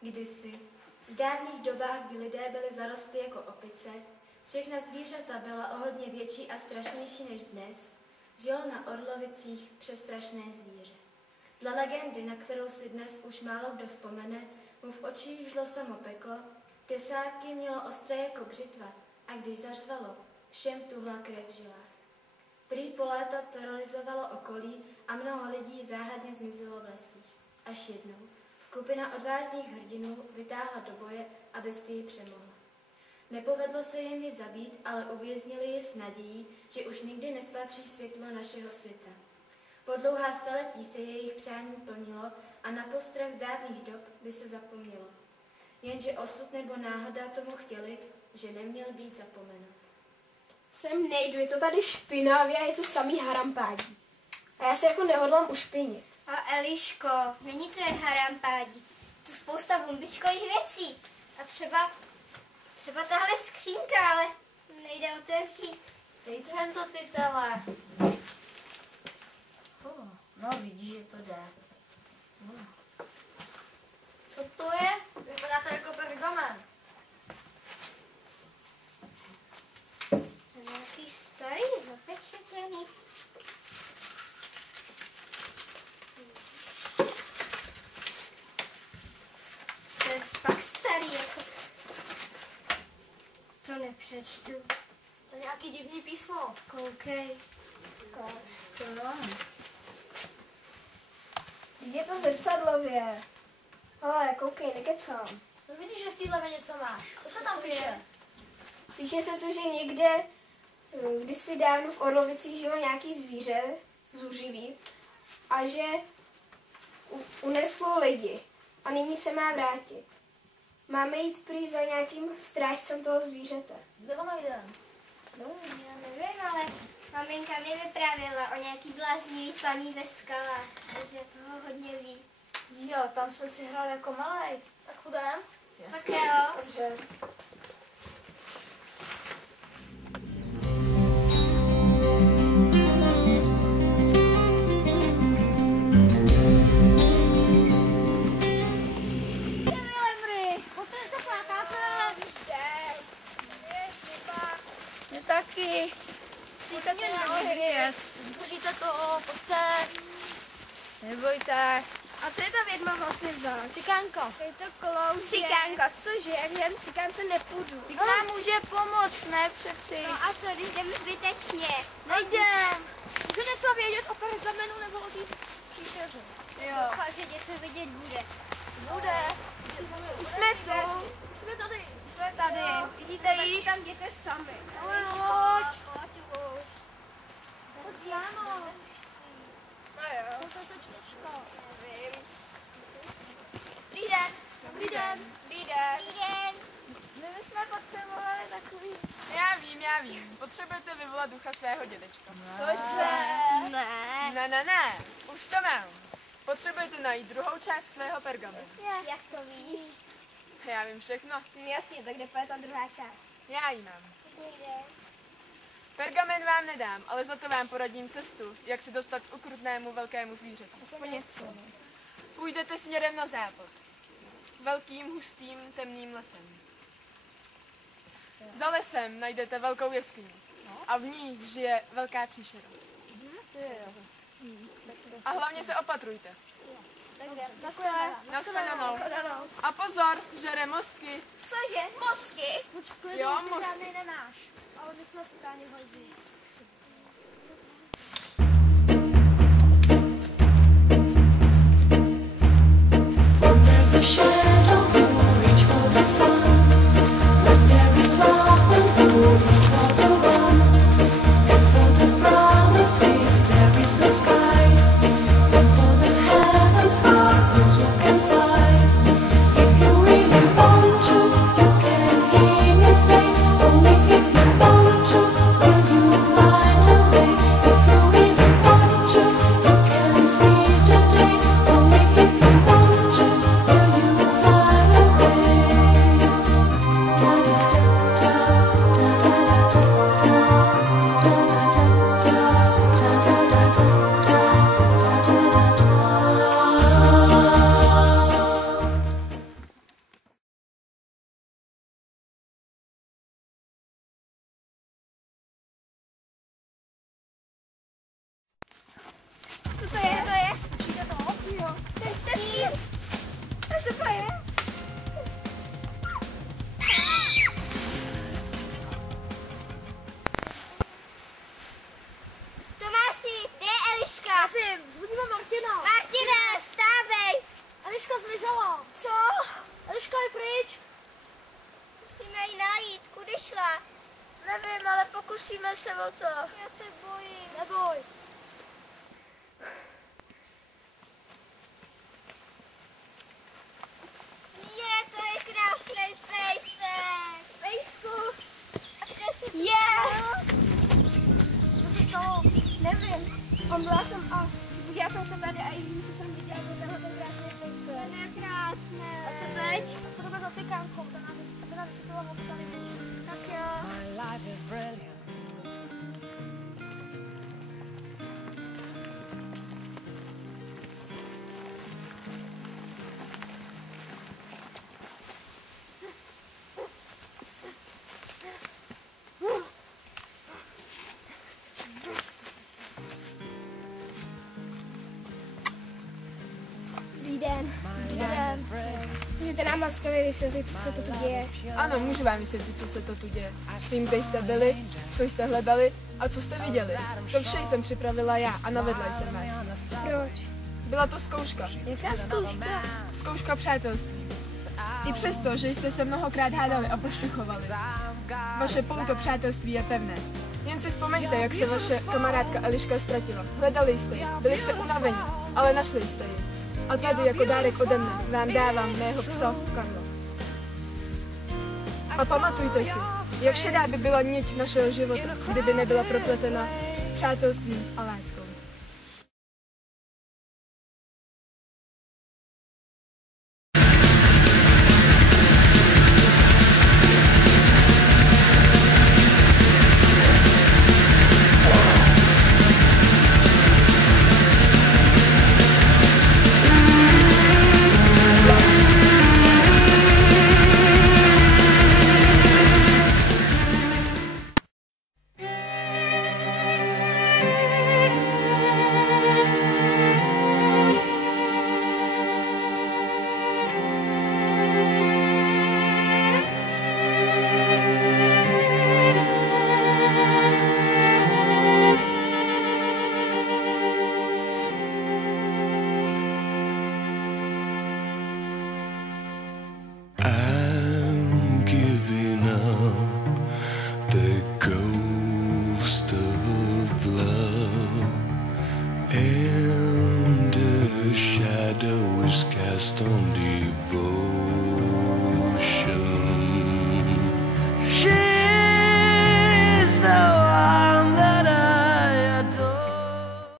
Kdysi, v dávných dobách, kdy lidé byli zarostli jako opice, všechna zvířata byla o hodně větší a strašnější než dnes, žilo na Orlovicích přestrašné zvíře. Dle legendy, na kterou si dnes už málo kdo vzpomene, mu v očích žlo samo peklo, tesáky mělo ostré jako břitva a když zařvalo, všem tuhla krev v žilách. Prý po léta terorizovalo okolí a mnoho lidí záhadně zmizelo v lesích. Až jednou skupina odvážných hrdinů vytáhla do boje a bestii přemohla. Nepovedlo se jim ji zabít, ale uvěznili ji s nadějí, že už nikdy nespatří světlo našeho světa. Po dlouhá staletí se jejich přání plnilo a na postrach z dávných dob by se zapomnělo. Jenže osud nebo náhoda tomu chtěli, že neměl být zapomenut. Sem nejdu, je to tady špinavě a je tu samý harampádí. A já se jako nehodlám ušpinit. A Eliško, není to jen harampádí, je to spousta bombičkových věcí. A třeba tahle skřínka, ale nejde otevřít. Dejte hen to ty tele. No vidíš, že to jde. Co to je? Vypadá to jako pergamen. Nějaký starý, zapečetěný. To je fakt starý, jako... To nepřečtu. To je nějaký divný písmo. Koukej. To jo. Je to zrcadlově. Ale koukej, nekecám. No vidíš, že v téhle něco máš. Co se tam píše? Píše se tu, že někde kdysi dávno v Orlovicích žilo nějaký zvíře, zuřivý, a že uneslo lidi a nyní se má vrátit. Máme jít prý za nějakým strážcem toho zvířete. Kde ho najdeme? No, já nevím, ale maminka mi vyprávěla o nějaký bláznivý paní ve skalách, že toho hodně ví. Jo, tam jsem si hrál jako malej. Tak půjdem? Tak jo. Dobře. Taky. Přijďte to vyjet. Můžete to, pojďte. Nebojte. A co je ta vědma vlastně za? Cikánko. Je to klouzě. Cikánka, cože? Já k cikánce nepůjdu. Ty nám může pomoct, ne přeci. No a co, když jdeme zbytečně? Nejdem. Může něco vědět o pergamenu nebo o té příšeře? Jo. Doufám, že něco vidět bude. Bude. Už jsme tu. Už jsme tady. Jsme tady. Vidíte ji? Tam jděte sami. Ale pojď. Pojď už. Pojď za mnou. No jo. To se čtečka. Nevím. Dobrý den. Dobrý den. Dobrý den. Dobrý den. My bychom potřebovali takový... Já vím. Potřebujete vyvolat ducha svého dědečka. Cože? Ne. Ne. Už to mám. Potřebujete najít druhou část svého pergamenu. Jak to víš? Já vím všechno. Jasně, tak kde je ta druhá část? Já ji mám. Nejde. Pergamen vám nedám, ale za to vám poradím cestu, jak se dostat k okrutnému velkému zvířeti. Aspoň něco. Půjdete směrem na západ. Velkým, hustým, temným lesem. Za lesem najdete velkou jeskyni. A v ní žije velká příšera. A hlavně se opatrujte. Nashledanou. A pozor, žere mozky. Cože? Mozky? Jo, mozky. Žádnej nemáš. Ale my jsme totálně hojzí. There's a shadow who reach for the sun. When there is love and food for the one. And for the promises there is the sky. And for the heavens are those who can fly. If you really want to, you can hear me say. Only if you want to, will you find a way. If you really want to, you can seize the day. Only if you want to, will you ji najít. Kudy šla? Nevím, ale pokusíme se o to. Já se bojím. Neboj. To je krásný pejsek. Pejsku. A kde se to Co se stalo? Nevím. Omdlela jsem a podívala jsem se tady a jediný, co jsem viděla, byl tenhle ten krásný pejsek. To je krásné. A co teď? Půjdeme za cikánkou, ta nám vysvětlila, o co tady je. Tak jo. My life is brilliant. Dobrý den. Můžete nám laskavě vysvětlit, co se to tu děje? Ano, můžu vám vysvětlit, co se to tu děje. Vím, kde jste byli, co jste hledali a co jste viděli. To vše jsem připravila já a navedla jsem vás. Proč? Byla to zkouška. Jaká zkouška? Zkouška přátelství. I přesto, že jste se mnohokrát hádali a pošťuchovali. Vaše pouto přátelství je pevné. Jen si vzpomeňte, jak se vaše kamarádka Eliška ztratila. Hledali jste ji, byli jste unaveni, ale našli jste ji. A tady jako dárek ode mne vám dávám mého psa Karla. A pamatujte si, jak šedá by byla niť našeho života, kdyby nebyla propletena přátelstvím a láskou. I'm giving up the ghost of love, and a shadow is cast on devotion.